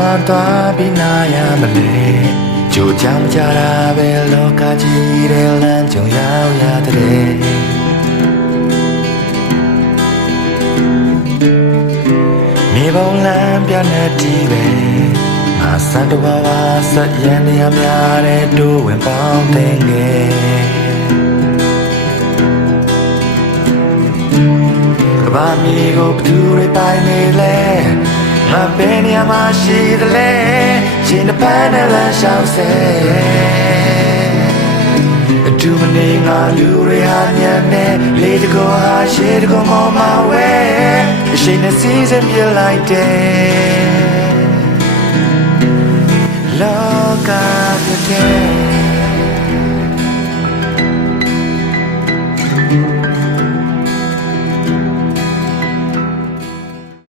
မှသွားပြီးနာရမလဲကြိုချောင်းကြတာပဲလောကကြီးတဲ့လမ်းကြုံရောက်ရတဲ့မြေပုံလမ်းပြတဲ့ဒီပဲငါစံတဝါဝါဆက်ရန်နေရများတဲ့ဒိုးဝင်ပေါင်းတဲ့ငယ်ကဘာမီကိုဘသူတွေပိုင်နေလဲ ငါဘယ်နေရာမှာရှိသလဲရှင်တစ်ပန်းနဲ့လမ်းလျှောက်ဆဲအတူမနေငါလူတွေဟာညံနေလေတကောဟာရှေးတကောမောမဝဲအရှိန်နဲ့စီးစပြလိုက်တယ်လောကတဲ့